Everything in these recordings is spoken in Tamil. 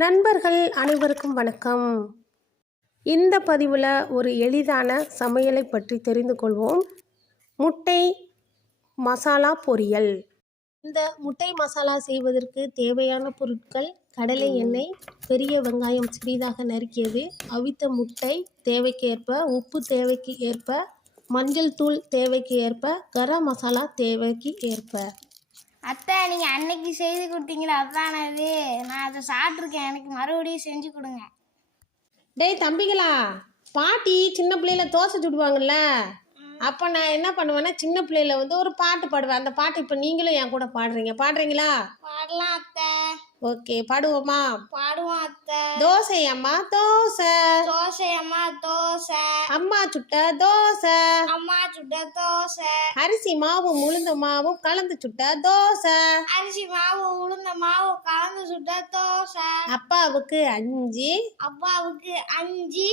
நண்பர்கள் அனைவருக்கும் வணக்கம். இந்த பதிவில் ஒரு எளிதான சமையலை பற்றி தெரிந்து கொள்வோம். முட்டை மசாலா பொரியல். இந்த முட்டை மசாலா செய்வதற்கு தேவையான பொருட்கள்: கடலை எண்ணெய், பெரிய வெங்காயம் சிறிதாக நறுக்கியது, அவித்த முட்டை தேவைக்கு ஏற்ப, உப்பு தேவைக்கு ஏற்ப, மஞ்சள் தூள் தேவைக்கு ஏற்ப, கரம் மசாலா தேவைக்கு ஏற்ப. அத்தை, நீங்கள் அன்னைக்கு செய்து கொடுத்தீங்களா? அதுதானே அது. நான் அதை சாப்பிட்ருக்கேன். எனக்கு மறுபடியும் செஞ்சு கொடுங்க. டேய் தம்பிகளா, பாட்டி சின்ன பிள்ளையில தோசை சுடுவாங்கல்ல, அப்போ நான் என்ன பண்ணுவேன்னா சின்ன பிள்ளையில ஒரு பாட்டு பாடுவேன். அந்த பாட்டு இப்போ நீங்களும் என் கூட பாடுறீங்களா? பாடலாம் அத்தை. ஓகே, பாடுவோமா? பாடுவோம் அத்தை. தோசை அம்மா தோசை, தோசை அம்மா தோசை, அம்மா சுட்ட தோசை, அம்மா சுட்ட தோசை, அரிசி மாவும் உளுந்த மாவும் கலந்து சுட்ட தோசை, அரிசி மாவு உளுந்த மாவு கலந்து சுட்ட தோசை, அப்பாவுக்கு 5, அப்பாவுக்கு 5,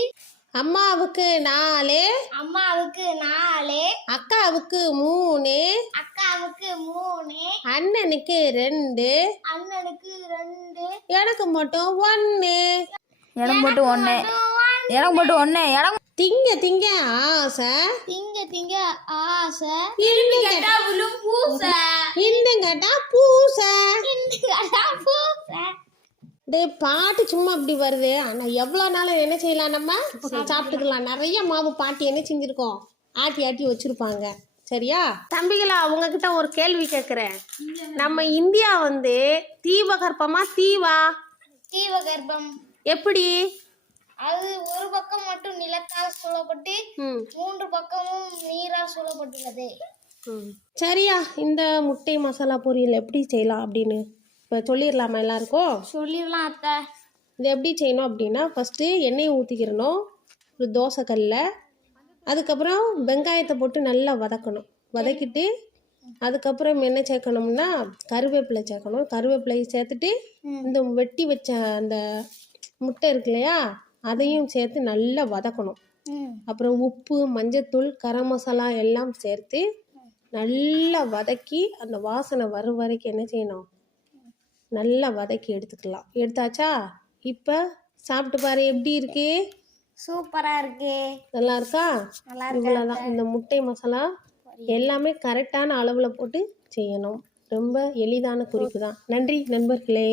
அம்மாவுக்கு 4, அம்மாவுக்கு 4, அக்காவுக்கு 3, அக்காவுக்கு 3, அண்ணனுக்கு 2, அண்ணனுக்கு 2, எனக்கு மட்டும் 1. எனக்கு மட்டும் ஒன்று. திங்க திங்க ஆசை, திங்க திங்க ஆசை, இன்னும் கேட்டா பூசை. டேய் பாட்டு சும்மா இப்படி வருது. ஆனால் எவ்வளோ நாள் என்ன செய்யலாம், நம்ம சாப்பிட்டுக்கலாம். நிறைய மாவு பாட்டி என்ன செஞ்சுருக்கோம், ஆட்டி ஆட்டி வச்சுருப்பாங்க. சரியா தம்பிகளா, உங்ககிட்ட ஒரு கேள்வி கேட்குறேன். நம்ம இந்தியா தீபகற்பமா தீபகற்பம். எப்படி? அது ஒரு பக்கம் மட்டும் நிலத்தால் சூழப்பட்டு 3 பக்கமும் நீரால் சூழப்பட்டுள்ளது. சரியா, இந்த முட்டை மசாலா பொரியல் எப்படி செய்யலாம் அப்படின்னு இப்போ சொல்லிடலாமா எல்லாருக்கும்? சொல்லிடலாம் அத்தை. இது எப்படி செய்யணும் அப்படின்னா, ஃபஸ்ட்டு எண்ணெயை ஊற்றிக்கிறணும் ஒரு தோசைக்கல்லில். அதுக்கப்புறம் வெங்காயத்தை போட்டு நல்லா வதக்கிட்டு அதுக்கப்புறம் என்ன சேர்க்கணும்னா கருவேப்பிலை சேர்க்கணும். கருவேப்பிலையை சேர்த்துட்டு இந்த வெட்டி வச்ச அந்த முட்டை இருக்கு இல்லையா, அதையும் சேர்த்து நல்லா வதக்கணும். அப்புறம் உப்பு, மஞ்சத்தூள், கரம் மசாலா எல்லாம் சேர்த்து நல்லா வதக்கி அந்த வாசனை வரும் வரைக்கும் என்ன செய்யணும், நல்லா வதக்கி எடுத்தாச்சா? இப்போ சாப்பிட்டு பாரு, எப்படி இருக்கு? சூப்பராக இருக்கு. நல்லா இருக்கா? இவ்வளோதான். இந்த முட்டை மசாலா எல்லாமே கரெக்டான அளவில் போட்டு செய்யணும். ரொம்ப எளிதான குறிப்பு தான். நன்றி நண்பர்களே.